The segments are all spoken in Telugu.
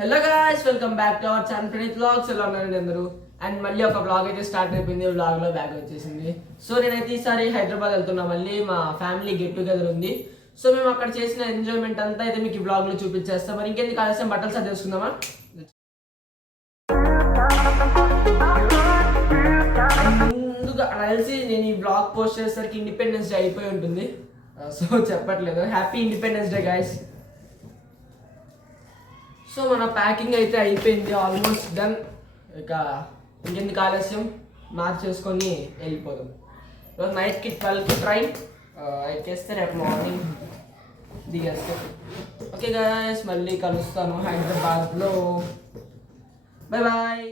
Hello guys, welcome back to our channel Praneeth vlogs. ఎలా ఉన్నారండి అందరూ? అండ్ మళ్ళీ ఒక వ్లాగ్ అయితే స్టార్ట్ అయిపోయింది. వ్లాగ్లో బ్యాగ్ వచ్చేసింది. సో నేనైతే ఈసారి హైదరాబాద్ వెళ్తున్నా. మళ్ళీ మా ఫ్యామిలీ గెట్ టుగెదర్ ఉంది. సో మేము అక్కడ చేసిన ఎంజాయ్మెంట్ అంతా అయితే మీకు ఈ వ్లాగ్లో చూపించేస్తాం. మరి ఇంకెందుకు ఆలస్యం, బట్టలు సర్ది చేసుకుందామా? ముందుగా కలిసి నేను ఈ బ్లాగ్ పోస్ట్ చేసేసరికి ఇండిపెండెన్స్ డే అయిపోయి ఉంటుంది. సో చెప్పట్లేదు. Happy independence day guys. So మన ప్యాకింగ్ అయితే అయిపోయింది, ఆల్మోస్ట్ డన్. ఇక ఇంకెందుకు ఆలస్యం, మార్చేసుకొని వెళ్ళిపోదాం. రోజు నైట్కి 12కి ట్రైన్ ఎక్కేస్తే రేపు మార్నింగ్ దిగేస్తాం. ఓకే గాయస్, మళ్ళీ కలుస్తాను హైదరాబాద్లో. Bye bye.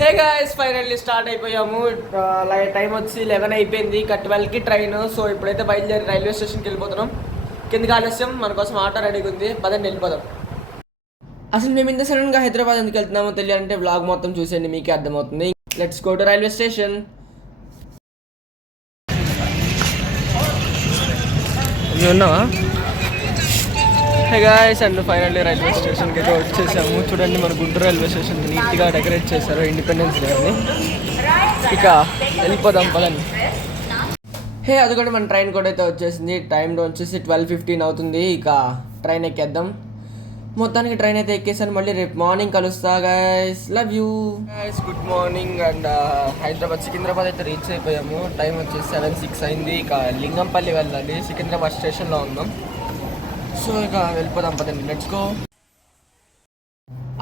Hey guys, finally start అయిపోయాము. టైం వచ్చి 11 అయిపోయింది. ఇక 12కి ట్రైన్. సో ఇప్పుడైతే బయలుదేరి రైల్వే స్టేషన్కి వెళ్ళిపోతున్నాం. కిందకి ఆలస్యం, మన కోసం ఆటో రెడీగా ఉంది. పదండి వెళ్ళిపోదాం. అసలు మేము ఇంత సడన్గా హైదరాబాద్ ఎందుకు వెళ్తున్నామో తెలియాలంటే వ్లాగ్ మొత్తం చూసేయండి, మీకే అర్థమవుతుంది. Let's go to railway station. ఉన్నావా? Hey guys, and finally railway స్టేషన్కి అయితే వచ్చేసాము. చూడండి, మన గుంటూరు రైల్వే స్టేషన్ నీట్గా డెకరేట్ చేశారు ఇండిపెండెన్స్ డే అని. ఇక వెళ్ళిపోదాం పదండి. హే, అది కూడా మన ట్రైన్ కూడా అయితే వచ్చేసింది. టైంలో వచ్చేసి 12:15 అవుతుంది. ఇక ట్రైన్ ఎక్కేద్దాం. మొత్తానికి ట్రైన్ అయితే ఎక్కేసాను. మళ్ళీ రేపు మార్నింగ్ కలుస్తా guys. Love you guys. Good morning. And Hyderabad Secunderabad అయితే రీచ్ అయిపోయాము. టైం వచ్చేసి 7:06 అయింది. ఇక లింగంపల్లి వెళ్ళాలి. సికింద్రాబాద్ స్టేషన్లో ఉన్నాం. సో ఇక వెళ్ళిపోదాం పదండి, లెట్స్ గో.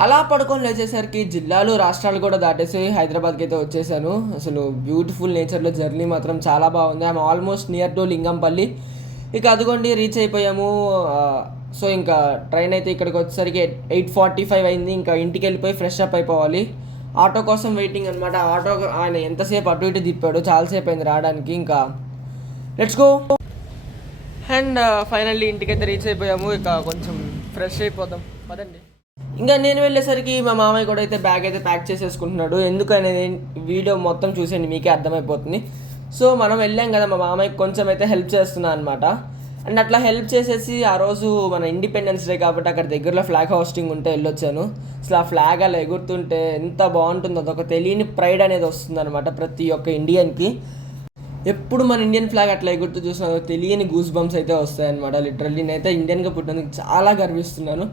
అలా పడుకొని లేచేసరికి జిల్లాలు రాష్ట్రాలు కూడా దాటేసి హైదరాబాద్కి అయితే వచ్చేసాను. అసలు బ్యూటిఫుల్ నేచర్లో జర్నీ మాత్రం చాలా బాగుంది. I'm almost near to Lingampalli. ఇక అదిగోండి రీచ్ అయిపోయాము. సో ఇంకా ట్రైన్ అయితే ఇక్కడికి వచ్చేసరికి 8:45 అయింది. ఇంకా ఇంటికి వెళ్ళిపోయి ఫ్రెష్ అప్ అయిపోవాలి. ఆటో కోసం వెయిటింగ్ అనమాట. ఆటో ఆయన ఎంతసేపు అటు ఇటు తిప్పాడు, చాలాసేపు అయింది రావడానికి. ఇంకా లెట్స్ గో. అండ్ ఫైనల్లీ ఇంటికైతే రీచ్ అయిపోయాము. ఇక కొంచెం ఫ్రెష్ అయిపోదాం పదండి. ఇంకా నేను వెళ్ళేసరికి మా మామయ్య కూడా అయితే బ్యాగ్ అయితే ప్యాక్ చేసేసుకుంటున్నాడు. ఎందుకనేది వీడియో మొత్తం చూసేయండి, మీకే అర్థమైపోతుంది. సో మనం వెళ్ళాం కదా, మా మామయ్యకి కొంచెం అయితే హెల్ప్ చేస్తున్నా అనమాట. అండ్ అట్లా హెల్ప్ చేసేసి ఆ రోజు మన ఇండిపెండెన్స్ డే కాబట్టి అక్కడ దగ్గరలో ఫ్లాగ్ హోస్టింగ్ ఉంటే వెళ్ళొచ్చాను. అసలు ఆ ఫ్లాగ్ అలా ఎగురుతుంటే ఎంత బాగుంటుందో, అదొక తెలియని ప్రైడ్ అనేది వస్తుంది అనమాట ప్రతి ఒక్క ఇండియన్కి. ఎప్పుడు మన ఇండియన్ ఫ్లాగ్ అట్లా ఎగురుతూ చూసిన తెలియని గూస్ బంప్స్ అయితే వస్తాయన్నమాట. లిటరల్లీ నేనైతే ఇండియన్గా పుట్టినందుకు చాలా గర్విస్తున్నాను.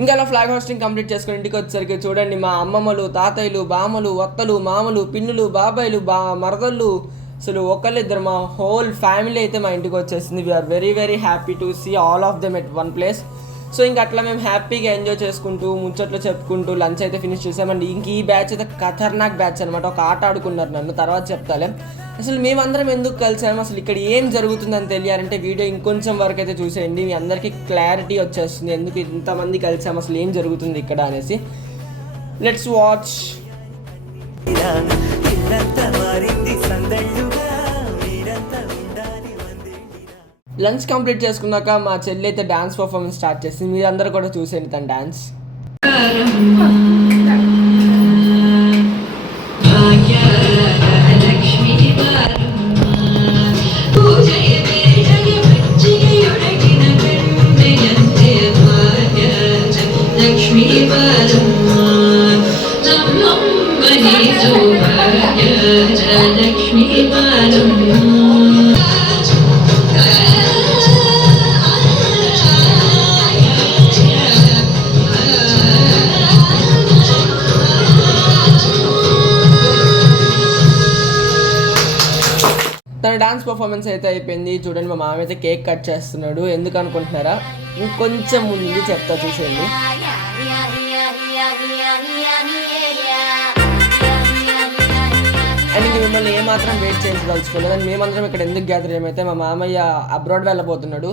ఇంకా అలా ఫ్లాగ్ హోస్టింగ్ కంప్లీట్ చేసుకుని ఇంటికి వచ్చేసరికి చూడండి, మా అమ్మమ్మలు, తాతయ్యలు, బామ్మలు, అత్తలు, మామలు, పిన్నులు, బాబాయిలు, మరదళ్ళు, అసలు ఒకళ్ళిద్దరు మా హోల్ ఫ్యామిలీ అయితే మా ఇంటికి వచ్చేసింది. We are very very happy to see all of them at one place. So ఇంకా అట్లా మేము హ్యాపీగా ఎంజాయ్ చేసుకుంటూ ముచ్చట్లు చెప్పుకుంటూ లంచ్ అయితే ఫినిష్ చేసామండి. ఇంక ఈ బ్యాచ్ అయితే ఖతర్నాక్ బ్యాచ్ అనమాట. ఒక ఆట ఆడుకున్నారు, నన్ను తర్వాత చెప్తాలే. అసలు మేమందరం ఎందుకు కలిసాము, అసలు ఇక్కడ ఏం జరుగుతుందని తెలియాలంటే వీడియో ఇంకొంచెం వరకు అయితే చూసేయండి. మీ అందరికీ క్లారిటీ వచ్చేస్తుంది ఎందుకు ఇంతమంది కలిసాము, అసలు ఏం జరుగుతుంది ఇక్కడ అనేసి. Let's watch. లంచ్ కంప్లీట్ చేసుకున్నాక మా చెల్లి అయితే డాన్స్ పర్ఫార్మెన్స్ స్టార్ట్ చేసింది. మీరందరూ కూడా చూసేయండి తన డాన్స్. తన డాన్స్ పర్ఫార్మెన్స్ అయితే అయిపోయింది. చూడండి, మా మామ అయితే కేక్ కట్ చేస్తున్నాడు. ఎందుకు అనుకుంటున్నారా? ఇంకొంచెం ముందు చెప్తా, చూసేయండి. అండ్ ఇంక మిమ్మల్ని ఏమాత్రం వెయిట్ చేయించదలుచుకోలేదు. అండ్ మేమందరం ఇక్కడ ఎందుకు గ్యాదర్ ఏమైతే మా మామయ్య అబ్రాడ్ వెళ్ళబోతున్నాడు.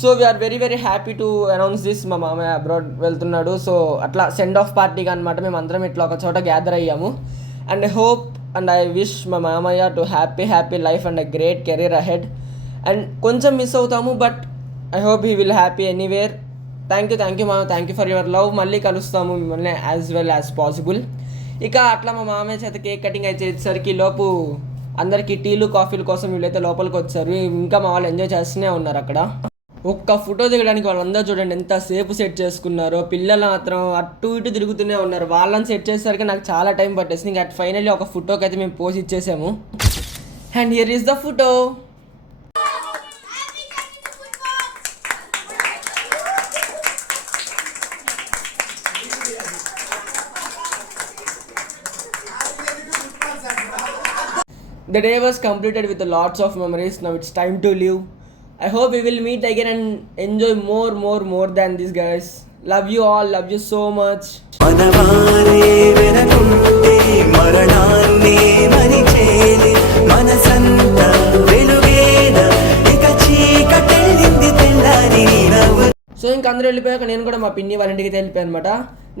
So we are very very happy to announce this. మా మామయ్య అబ్రాడ్ వెళ్తున్నాడు. సో అట్లా సెండ్ ఆఫ్ పార్టీగా అనమాట మేమందరం ఇట్లా ఒక చోట గ్యాదర్ అయ్యాము. And hope and I wish మా మామయ్య to happy life and a great career ahead. And కొంచెం మిస్ అవుతాము, but I hope he will happy anywhere. Thank you మామ, thank you for your love. మళ్ళీ కలుస్తాము మిమ్మల్ని యాజ్ వెల్ యాజ్ పాసిబుల్. ఇక అట్లా మా మామయ్య చేత కేక్ కటింగ్ అయిపోయేసరికి లోపు అందరికీ టీలు కాఫీల కోసం వీళ్ళైతే లోపలికి వచ్చారు. ఇంకా మా వాళ్ళు ఎంజాయ్ చేస్తూనే ఉన్నారు అక్కడ. ఒక్క ఫోటో దిగడానికి వాళ్ళందరూ చూడండి ఎంతసేపు సెట్ చేసుకున్నారో. పిల్లలు మాత్రం అటు ఇటు తిరుగుతూనే ఉన్నారు. వాళ్ళని సెట్ చేసేసరికి నాకు చాలా టైం పట్టేసింది. ఇంకా ఫైనల్లీ ఒక ఫోటోకి అయితే మేము పోజ్ ఇచ్చేసాము. And here is the photo. The day was completed with lots of memories. Now it's time to leave. I hope we will meet again and enjoy more than this, guys. Love you all. Love you so much. So ఇంక అందరూ వెళ్ళిపోయాక నేను కూడా మా పిన్ని వాళ్ళ ఇంటికి వెళ్ళిపోయాను అనమాట.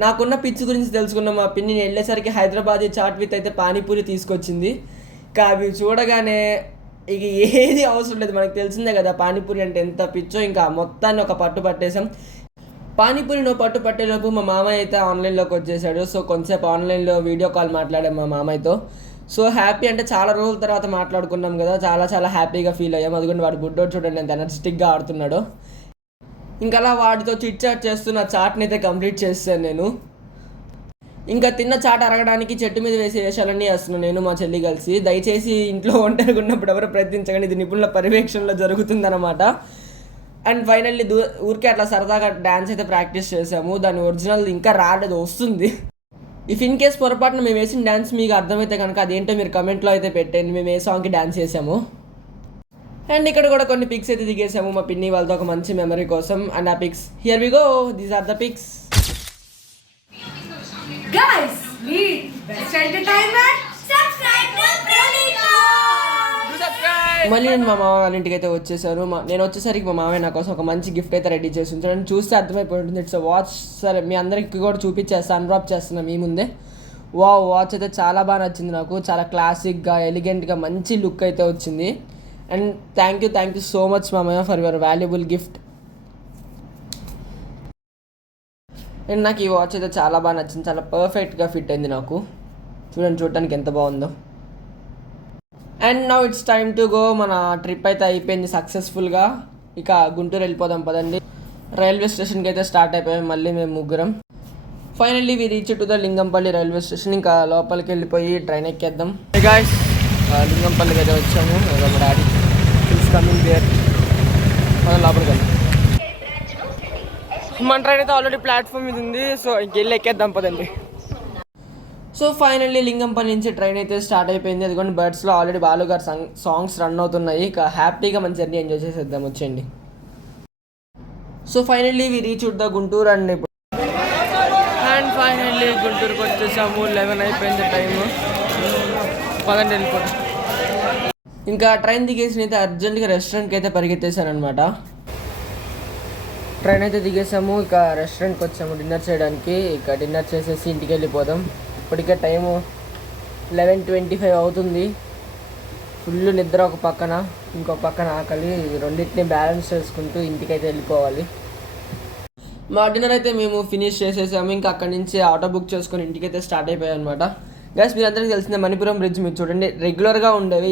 నాకున్న పిచ్చి గురించి తెలుసుకున్న మా పిన్ని వెళ్ళేసరికి హైదరాబాదీ చాట్ విత్ అయితే పానీపూరి తీసుకొచ్చింది. అవి చూడగానే ఇక ఏది అవసరం లేదు, మనకు తెలిసిందే కదా పానీపూరి అంటే ఎంత పిచ్చో. ఇంకా మొత్తాన్ని ఒక పట్టు పట్టేసాం. పానీపూరిని పట్టు పట్టేలోపు మా మామయ్య అయితే ఆన్లైన్లోకి వచ్చేసాడు. సో కొంతసేపు ఆన్లైన్లో వీడియో కాల్ మాట్లాడాం మా మామయ్యతో. సో హ్యాపీ అంటే చాలా రోజుల తర్వాత మాట్లాడుకున్నాం కదా, చాలా హ్యాపీగా ఫీల్ అయ్యాం. అదిగోండి వాడు బుడ్డోడు చూడండి ఎంత ఎనర్జెటిక్గా ఆడుతున్నాడు. ఇంకా అలా వాడితో చిట్ చాట్ చేస్తూ నా చాట్ని అయితే కంప్లీట్ చేస్తాను నేను. ఇంకా తిన్న చాట్ అరగడానికి చెట్టు మీద వేసే వేషాలన్నీ వేస్తున్నాను నేను మా చెల్లి కలిసి. దయచేసి ఇంట్లో ఒంటరిగా ఉన్నప్పుడు ఎవరు ప్రయత్నించకండి, ఇది నిపుణుల పర్యవేక్షణలో జరుగుతుందన్నమాట. అండ్ ఫైనల్లీ ఊరికే అట్లా సరదాగా డ్యాన్స్ అయితే ప్రాక్టీస్ చేసాము. దాని ఒరిజినల్ ఇంకా రాలేదు, వస్తుంది. ఇఫ్ ఇన్ కేస్ పొరపాటున మేము వేసిన డ్యాన్స్ మీకు అర్థమైతే కనుక అదేంటో మీరు కమెంట్లో అయితే పెట్టండి, మేము ఏ సాంగ్కి డ్యాన్స్ చేసాము. అండ్ ఇక్కడ కూడా కొన్ని పిక్స్ అయితే దిగేసాము మా పిన్ని వాళ్ళతో ఒక మంచి మెమరీ కోసం. అండ్ ఆ pics here we go, these are the pics. Guys, need best entertainment. Subscribe to Pranita. మళ్ళీ నేను మా మామ వాళ్ళ ఇంటికి అయితే వచ్చేసాను. నేను వచ్చేసరికి మా మామయ్య నా కోసం ఒక మంచి గిఫ్ట్ అయితే రెడీ చేసి ఉంచాను. చూస్తే అర్థమైపోయి ఉంటుంది, ఇట్స్ వాచ్. సరే మీ అందరికి కూడా చూపించేస్తాను, అన్రాప్ చేస్తున్నాను మీ ముందే. వాచ్ అయితే చాలా బాగా నచ్చింది నాకు. చాలా క్లాసిక్గా ఎలిగెంట్గా మంచి లుక్ అయితే వచ్చింది. And thank you so much మామయ్య for your valuable gift. And నాకు ఈ వాచ్ అయితే చాలా బాగా నచ్చింది, చాలా పర్ఫెక్ట్గా ఫిట్ అయింది నాకు. చూడడానికి ఎంత బాగుందో. And now it's time to go. మన ట్రిప్ అయితే అయిపోయింది సక్సెస్ఫుల్గా. ఇక గుంటూరు వెళ్ళిపోదాం పదండి. రైల్వే స్టేషన్కి అయితే స్టార్ట్ అయిపోయాం మళ్ళీ మేము ముగ్గురం. Finally we reach to the Lingampalli railway station. ఇంకా లోపలికి వెళ్ళిపోయి ట్రైన్ ఎక్కేద్దాం. గాయ్స్ లింగంపల్లికి అయితే వచ్చాము. మా డాడీ ఈస్ కమింగ్ దేర్. మనం లోపలికి వెళ్దాం. మన ట్రైన్ అయితే ఆల్రెడీ ప్లాట్ఫామ్ మీద ఉంది. సో ఇంకెళ్ళి ఎక్కేద్దాం పదండి. సో ఫైనల్లీ లింగంపల్లి నుంచి ట్రైన్ అయితే స్టార్ట్ అయిపోయింది. అదిగోండి బర్డ్స్లో ఆల్రెడీ బాలుగారు సాంగ్స్ రన్ అవుతున్నాయి. ఇక హ్యాపీగా మన జర్నీ ఎంజాయ్ చేసేద్దాం వచ్చేయండి. So finally we reach the Guntur. And ఇప్పుడు ఫైనల్లీ గుంటూరుకి వచ్చేసాము. 11 అయిపోయింది టైము. పదండి వెళ్ళిపోతాం. ఇంకా ట్రైన్ దిగేసి అయితే అర్జెంట్గా రెస్టారెంట్కి అయితే పరిగెత్తేసాను అనమాట. ట్రైన్ అయితే దిగేసాము. ఇక రెస్టారెంట్కి వచ్చాము డిన్నర్ చేయడానికి. ఇక డిన్నర్ చేసేసి ఇంటికి వెళ్ళిపోదాం. ఇప్పటికే టైము 11:25 అవుతుంది. ఫుల్ నిద్ర ఒక పక్కన, ఇంకో పక్కన ఆకలి. రెండింటిని బ్యాలెన్స్ చేసుకుంటూ ఇంటికైతే వెళ్ళిపోవాలి. మా డిన్నర్ అయితే మేము ఫినిష్ చేసేసాము. ఇంకా అక్కడి నుంచి ఆటో బుక్ చేసుకొని ఇంటికైతే స్టార్ట్ అయిపోయాయి అనమాట. గైస్ మీరు అందరికీ తెలిసిందే మణిపురం బ్రిడ్జ్ మీరు చూడండి రెగ్యులర్గా ఉండేవి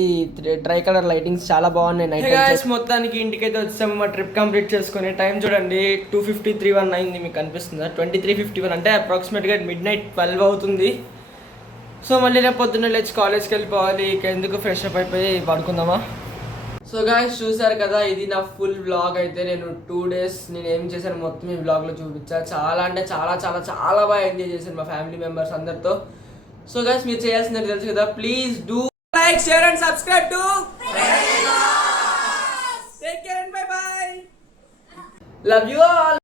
ట్రై కలర్ లైటింగ్స్ చాలా బాగున్నాయి నైట్. గైస్ మొత్తానికి ఇంటికైతే వచ్చాము మా ట్రిప్ కంప్లీట్ చేసుకొని. టైం చూడండి 2:53 అయింది. మీకు కనిపిస్తుందా? 23:51 అంటే అప్రాక్సిమేట్గా మిడ్నైట్ 12 అవుతుంది. సో మళ్ళీ రేపు పొద్దున్న లేచి కాలేజ్కి వెళ్ళిపోవాలి. ఇక ఎందుకు ఫ్రెష్ అప్ అయిపోయి పడుకుందామా. సో గాయ్స్ చూసారు కదా, ఇది నా ఫుల్ వ్లాగ్. అయితే నేను 2 days నేను ఏం చేశాను మొత్తం ఈ వ్లాగ్లో చూపించా. చాలా అంటే చాలా బాగా ఎంజాయ్ చేశాను మా ఫ్యామిలీ మెంబర్స్ అందరితో. సో గైస్ మీరు చేయాల్సింది తెలుసు కదా, please do like share and subscribe to take care and by by. Love you all.